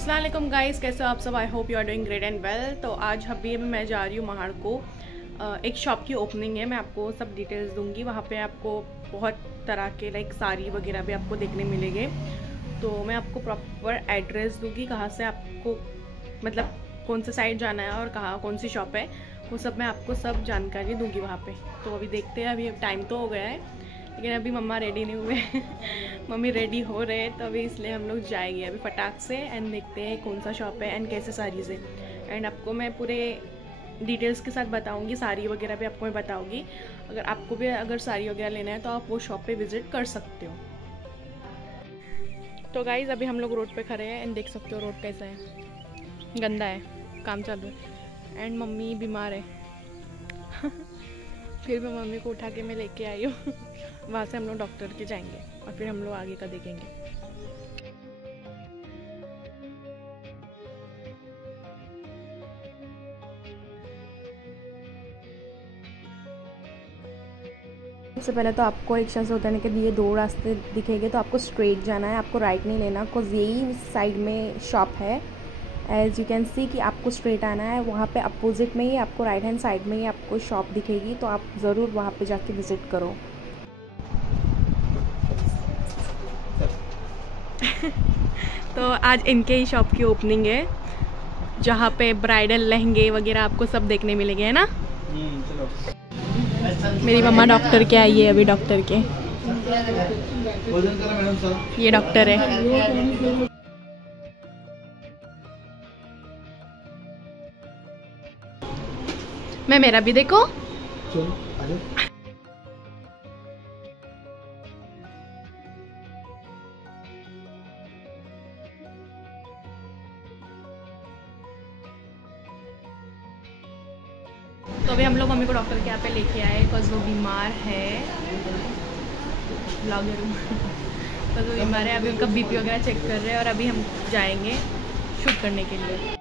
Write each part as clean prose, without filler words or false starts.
अस्सलाम वालेकुम गाइस, कैसे हो आप सब। I hope you are doing great and well. तो आज अभी मैं जा रही हूँ महाड़ को। एक शॉप की ओपनिंग है, मैं आपको सब डिटेल्स दूंगी। वहाँ पे आपको बहुत तरह के लाइक साड़ी वगैरह भी आपको देखने मिलेंगे। तो मैं आपको प्रॉपर एड्रेस दूंगी, कहाँ से आपको मतलब कौन से साइड जाना है और कहाँ कौन सी शॉप है, वो सब मैं आपको सब जानकारी दूंगी वहाँ पे। तो अभी देखते हैं, अभी टाइम तो हो गया है लेकिन अभी मम्मा रेडी नहीं हुए मम्मी रेडी हो रहे हैं, तो अभी इसलिए हम लोग जाएंगे अभी फटाक से एंड देखते हैं कौन सा शॉप है एंड कैसे साड़ीज़ है। एंड आपको मैं पूरे डिटेल्स के साथ बताऊंगी, साड़ी वगैरह भी आपको मैं बताऊंगी। अगर आपको भी अगर साड़ी वगैरह लेना है तो आप वो शॉप पे विज़िट कर सकते हो। तो गाइज़ अभी हम लोग रोड पे खड़े हैं एंड देख सकते हो रोड कैसा है, गंदा है, काम चालू है एंड मम्मी बीमार है फिर मैं मम्मी को उठा के मैं लेके आई हूँ वहाँ से हम लोग डॉक्टर के जाएंगे और फिर हम लोग आगे का देखेंगे। सबसे पहले तो आपको रिक्शा से उतरने के लिए दो रास्ते दिखेंगे, तो आपको स्ट्रेट जाना है, आपको राइट नहीं लेना, बिकॉज यही साइड में शॉप है। एज यू कैन सी कि आपको स्ट्रेट आना है, वहाँ पे अपोजिट में ही आपको राइट हैंड साइड में ही आपको शॉप दिखेगी, तो आप ज़रूर वहाँ पे जाके विज़िट करो। तो आज इनके ही शॉप की ओपनिंग है, जहाँ पे ब्राइडल लहंगे वगैरह आपको सब देखने मिलेंगे, है ना। चलो। मेरी मम्मा डॉक्टर के आई है अभी, डॉक्टर के, ये डॉक्टर है। मैं मेरा भी देखो। तो अभी हम लोग मम्मी को डॉक्टर के यहाँ पे लेके आए बिकॉज वो बीमार है, ब्लॉगर बिकॉज वो बीमार है। अभी उनका बीपी वगैरह चेक कर रहे हैं और अभी हम जाएंगे शूट करने के लिए।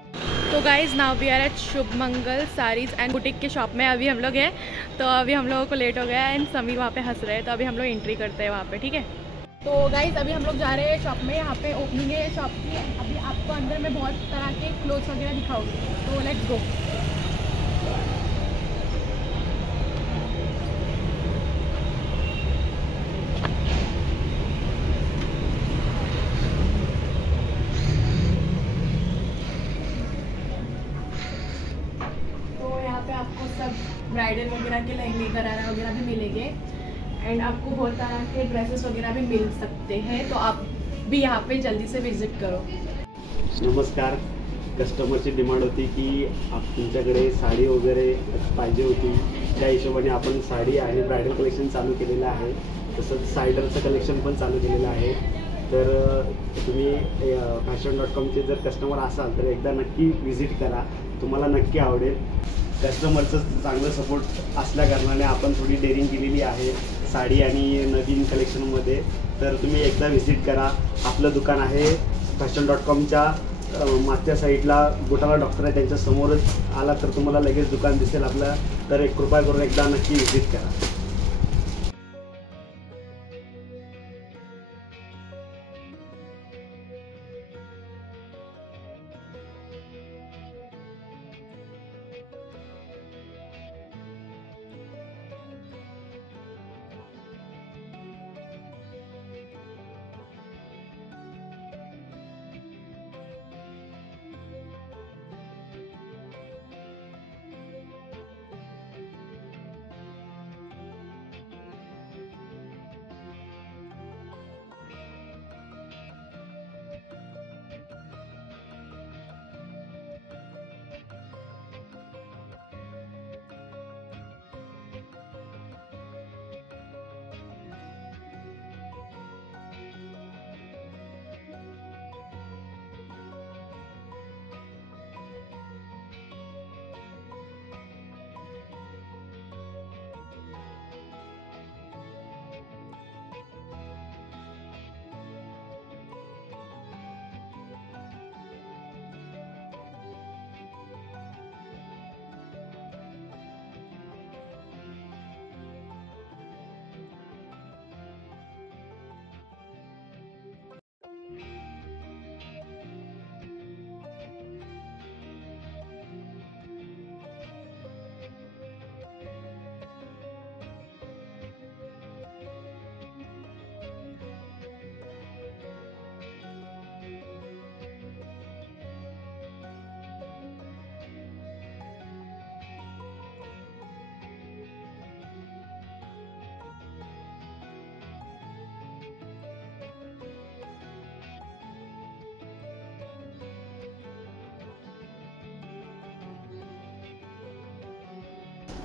तो guys now we are at Shubh Mangal saris and boutique के शॉप में अभी हम लोग हैं। तो अभी हम लोगों को लेट हो गया एंड समीर वहाँ पे हंस रहे हैं, तो अभी हम लोग एंट्री करते हैं वहाँ पे, ठीक है। तो गाइज अभी हम लोग जा रहे हैं शॉप में, यहाँ पे ओपनिंग है शॉप की। अभी आपको अंदर में बहुत तरह के क्लोथ्स वगैरह दिखाऊंगी, तो लेट्स गो। आपको सब ब्राइडल वगैरह के लहंगे गरारा वगैरह भी मिलेंगे एंड आपको बहुत तरह के ड्रेसेस वगैरह भी मिल सकते हैं, तो आप भी यहाँ पे जल्दी से विजिट करो। नमस्कार, कस्टमरची डिमांड होती की तुमच्याकडे साडी वगैरे पाहिजे होती, त्या हिशोबाने आपण साडी आणि ब्रायडल कलेक्शन चालू केलेलं आहे। तसंच सायडरचं कलेक्शन पण चालू केलेलं आहे। तर तुम्ही fashion.com चे जर कस्टमर असाल तर एकदा नक्की विजिट करा, तुम्हाला नक्की आवडेल। कस्टमरचं चांगलं सपोर्ट असल्या कारणाने आपण थोडी डेअरिंग केलेली आहे साडी आणि नवीन कलेक्शनमध्ये। तर तुम्ही एकदा विजिट करा। आपलं दुकान आहे fashion.comच्या मागच्या साईडला गोटाला डॉक्टर आहे त्यांच्या समोरच आला तर तुम्हाला लगेच दुकान दिसेल आपलं। तर एक कृपया करून एकदा नक्की विजिट करा।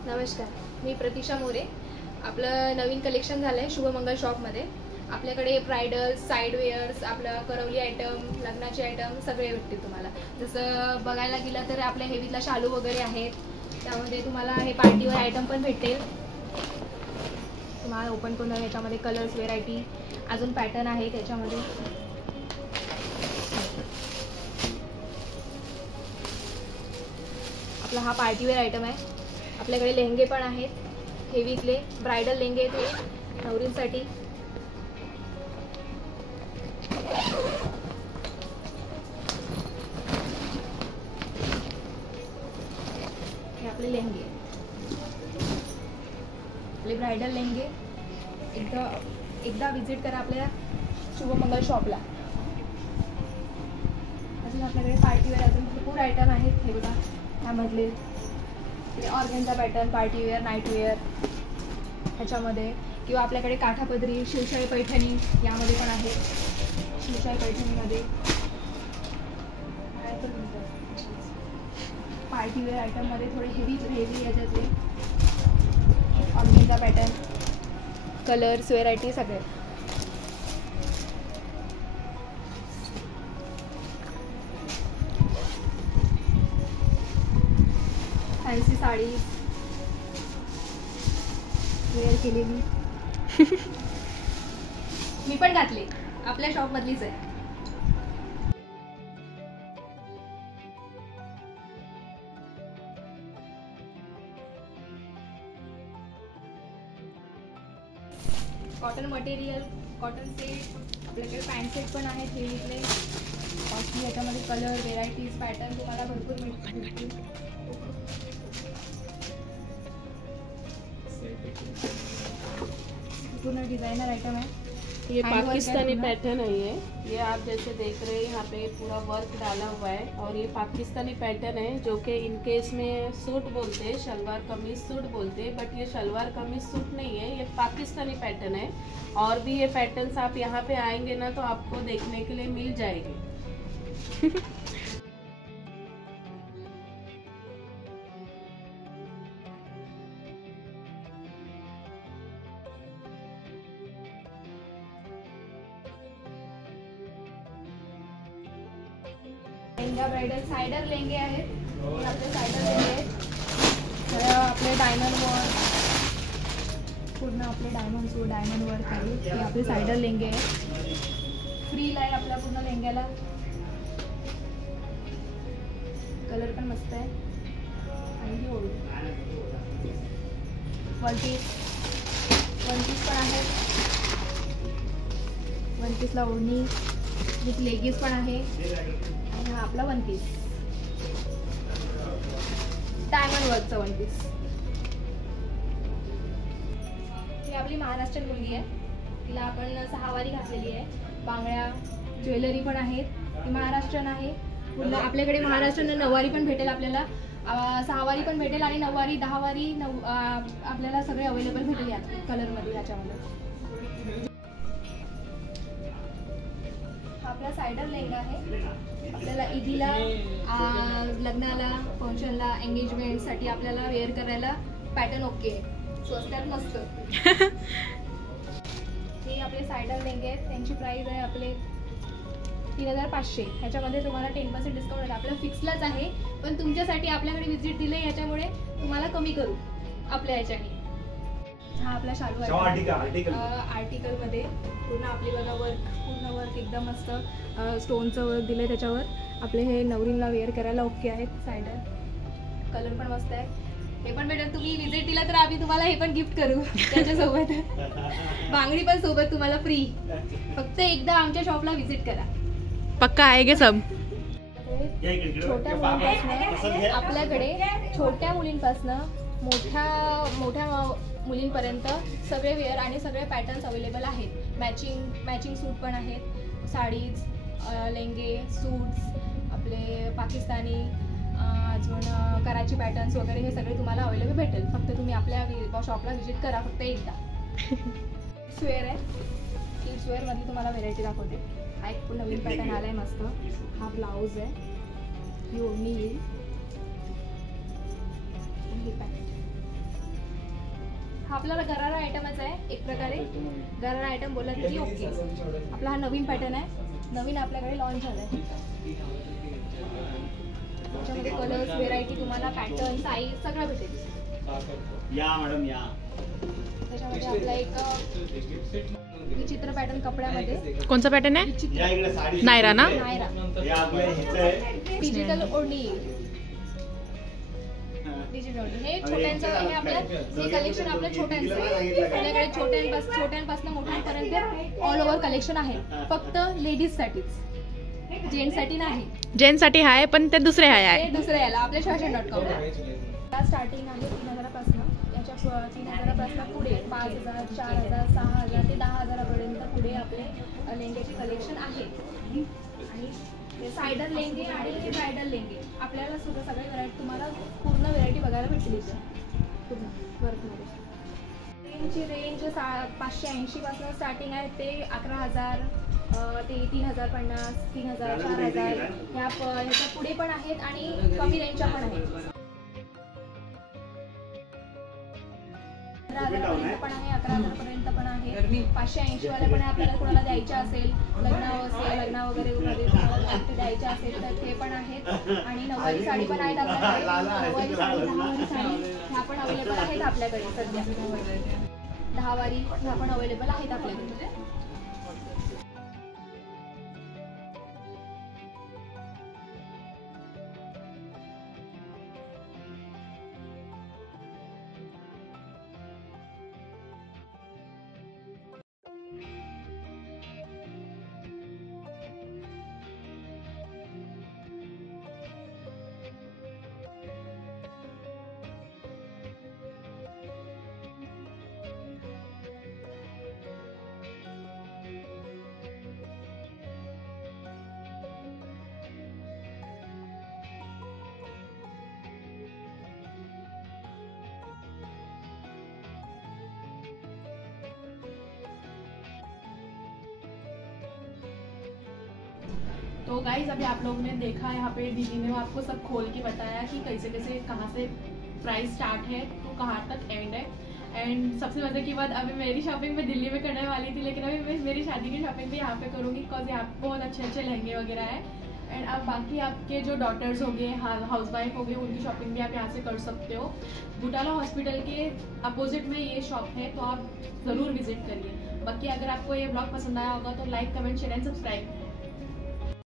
नमस्कार, मी प्रतीक्षा मोरे. आपलं नवीन कलेक्शन झालं आहे शुभमंगल शॉपमध्ये. आपल्याकडे ब्रायडल, साईडवेअर्स, आपलं करवली आयटम, लग्नाचे आयटम सगळे भेटतील तुम्हाला. जसं बघायला गेलं तर आपल्या हेवीतला शालू वगैरे आहेत. त्यामध्ये तुम्हाला हे पार्टीवर आयटम पण भेटेल. तुम्हाला ओपन करून याच्यामध्ये कलर्स, व्हेरायटी, अजून पॅटर्न आहे त्याच्यामध्ये. आपला हा पार्टीवेअर आयटम आहे. आपल्याकडे लेहंगे पण आहेत, हेवीतले ब्रायडल लेहंगे आहेत हे नवरींसाठी. हे आपले लेहंगे, आपले ब्रायडल लेहंगे. एकदा विजिट करा आपल्या शुभमंगल शॉपला. अजून आपल्याकडे पार्टीवेअर अजून भरपूर आयटम आहेत. हे बघा, ह्यामधले ऑर्गेन्झा पॅटर्न, पार्टीवेअर, नाईटवेअर ह्याच्यामध्ये, किंवा आपल्याकडे काठापदरी, शिवशाही पैठणी यामध्ये पण आहे. शिवशाही पैठणीमध्ये पार्टीवेअर आयटममध्ये थोडे हेवी याच्यातले ऑर्गेन्झा पॅटर्न, कलर्स, व्हेरायटी सगळे. फॅन्सी साडी वेअर केलेली मी पण घातली, आपल्या शॉप मधलीच आहे. कॉटन मटेरियल, कॉटन सेट, आपल्याकडे पॅन्ट सेट पण आहेत हेवीतले कॉस्टली. याच्यामध्ये कलर, व्हेरायटीज, पॅटर्न तुम्हाला भरपूर मिळतील. पूर्ण डिजाइनर आइटम है. ये पाकिस्तानी पैटर्न है. ये आप जैसे देख रहे हैं यहाँ पे पूरा वर्क डाला हुआ है और ये पाकिस्तानी पैटर्न है जो कि इनके इसमें सूट बोलते हैं, शलवार कमीज सूट बोलते हैं, बट ये शलवार कमीज सूट नहीं है, ये पाकिस्तानी पैटर्न है. और भी ये पैटर्न्स आप यहाँ पे आएंगे ना तो आपको देखने के लिए मिल जाएगी. लेहंगा ब्राइडल साइडर लेंगे आहेत. आपले साइडर लेंगे आहेत. आपले डायमंड वर्क, पूर्ण आपले डायमंड वर्क आहे. हे आपले साइडर लेंगे आहेत. फ्री आहे आपला पूर्ण लेहंग्याला. कलर पण मस्त आहे. आणि ही ओढणी वन पीस पण आहे. वन पीसला ओढणी विथ लेगीज पण आहे. आणि हा आपला वन पीस, डायमंड वर्कचा वन पीस. ही आपली महाराष्ट्रीयन मुलगी आहे. तिला आपण सहावारी घातलेली आहे. बांगड्या, ज्वेलरी पण आहेत. ती महाराष्ट्रीयन आहे. पुन्हा आपल्याकडे महाराष्ट्रीयन नऊवारी पण भेटेल आपल्याला. सहावारी पण भेटेल आणि नऊवारी, दहावारी आपल्याला सगळे अवेलेबल भेटेल या कलरमध्ये. ह्याच्यामध्ये आपला साइडर लेहंगा आहे. आपल्याला ईदीला, लग्नाला, फंक्शनला, एंगेजमेंटसाठी आपल्याला वेअर करायला पॅटर्न ओके आहे. स्वस्तात मस्त. हे आपले साइडर लेहंगे आहेत. त्यांची प्राइस आहे आपले 3500. ह्याच्यामध्ये तुम्हाला 10% डिस्काउंट आहे. आपल्या फिक्सलाच आहे, पण तुमच्यासाठी आपल्याकडे विजिट दिले याच्यामुळे तुम्हाला कमी करू आपल्या ह्याच्याने. हा आपला शालू आहे. आर्टिकल मध्ये पूर्ण आपली बघा वर्क, पूर्ण वर्क एकदम मस्त स्टोनचं वर्क दिलं त्याच्यावर. आपले हे नवरीला वेअर करायला ओके आहेत. साइडर कलर पण मस्त आहे. हे पण भेटेल. तुम्ही विजिट दिला तर आम्ही तुम्हाला हे पण गिफ्ट करू त्याच्यासोबत. बांगडी पण सोबत तुम्हाला फ्री. फक्त एकदा आमच्या शॉपला विजिट करा. पक्का आएगा सब. छोट्या मुलींपासून आपल्याकडे छोट्या मुलींपासून मोठ्या मुलींपर्यंत सगळे वेअर आणि सगळे पॅटर्न्स अवेलेबल आहेत. मॅचिंग सूट पण आहेत. साडीज, लेहंगे, सूट्स, आपले पाकिस्तानी, अजून कराची पॅटर्न्स वगैरे हे सगळे तुम्हाला अवेलेबल भेटेल. फक्त तुम्ही आपल्या शॉपला व्हिजिट करा फक्त एकदा. किड्सवेअर आहे. किड्सवेअरमध्ये तुम्हाला व्हेरायटी दाखवते. हा एक नवीन पॅटर्न आला आहे मस्त. हा ब्लाऊज आहे. ही ओढणी येईल. ही पॅटर्न हा आपल्याला गरारा आयटमच आहे एक प्रकारे. गरारा आयटम बोलत की ओके. आपला हा नवीन पॅटर्न आहे, नवीन आपल्याकडे लॉन्च झाला आहे. त्याच्यामध्ये कलर्स, व्हेरायटी, तुम्हाला पॅटर्न, साईज सगळं भेटेल. या मॅडम या. त्याच्यामध्ये आपला एक विचित्र पॅटर्न कपड्यामध्ये. कोणचा पॅटर्न आहे? या इकडे साडी. नायरा ना? नायरा. या आपल्या ह्याचं आहे. डिजिटल ओढणी. डिजिटल ओढणी हे छोट्यांचं, हे आपल्या हे कलेक्शन आपल्या छोट्यांचं आहे. आपल्याकडे छोट्यांपासून मोठ्यांपर्यंत ऑल ओव्हर कलेक्शन आहे. फक्त लेडीजसाठीच, जेंट्ससाठी नाही. जेंट्ससाठी आहे पण ते दुसरे आहे. ते दुसरे याला आपल्या fashion.com ला स्टार्टिंग आहे 3000 पासून. याच्या 3000 पासून पुढे 5000, 4000, 6000 ते 10000 पर्यंत पुढे आपले लेंग्याचे कलेक्शन आहे. आणि सायडर लेंगे आणि ब्रायडल लेंगे आपल्याला सुद्धा सगळे व्हरायटी, तुम्हाला पूर्ण व्हरायटी बघायला भेटली पूर्ण वर्कमध्ये. रेंजची रेंज 580 पासून स्टार्टिंग आहे ते 11000 ते 3050, 3000, 4000 ह्याच्या पुढे पण आहेत आणि कमी रेंजच्या पण आहेत. 11000 पण आहे, 11000 पर्यंत पण आहे. 580 वाले पण आहे. आपल्याला कोणाला द्यायच्या असेल, लग्न वगैरे मध्ये ते द्यायचे असेल तर ते पण आहेत. आणि नऊवारी साडी पण आहेत आपल्याकडे. नऊवारी साडी, 10वारी साडी ह्या पण अवेलेबल आहेत आपल्याकडे सध्या. 10वारी ह्या पण अवेलेबल आहेत आपल्याकडे. तो गाइज अभी आप लोगों ने देखा, यहाँ पे दीदी ने आपको सब खोल के बताया कि कैसे कैसे कहाँ से प्राइस स्टार्ट है तो कहाँ तक एंड है. एंड सबसे मजे की बात, अभी मेरी शॉपिंग मैं दिल्ली में करने वाली थी लेकिन अभी मैं मेरी शादी की शॉपिंग भी यहाँ पे करूँगी बिकॉज यहाँ पे बहुत अच्छे अच्छे लहंगे वगैरह है. एंड अब बाकी आपके जो डॉटर्स हो गए, हाउस वाइफ हो गए, उनकी शॉपिंग भी आप यहाँ से कर सकते हो. बुटाला हॉस्पिटल के अपोजिट में ये शॉप है तो आप ज़रूर विजिट करिए. बाकी अगर आपको ये ब्लॉग पसंद आया होगा तो like, comment, share and subscribe.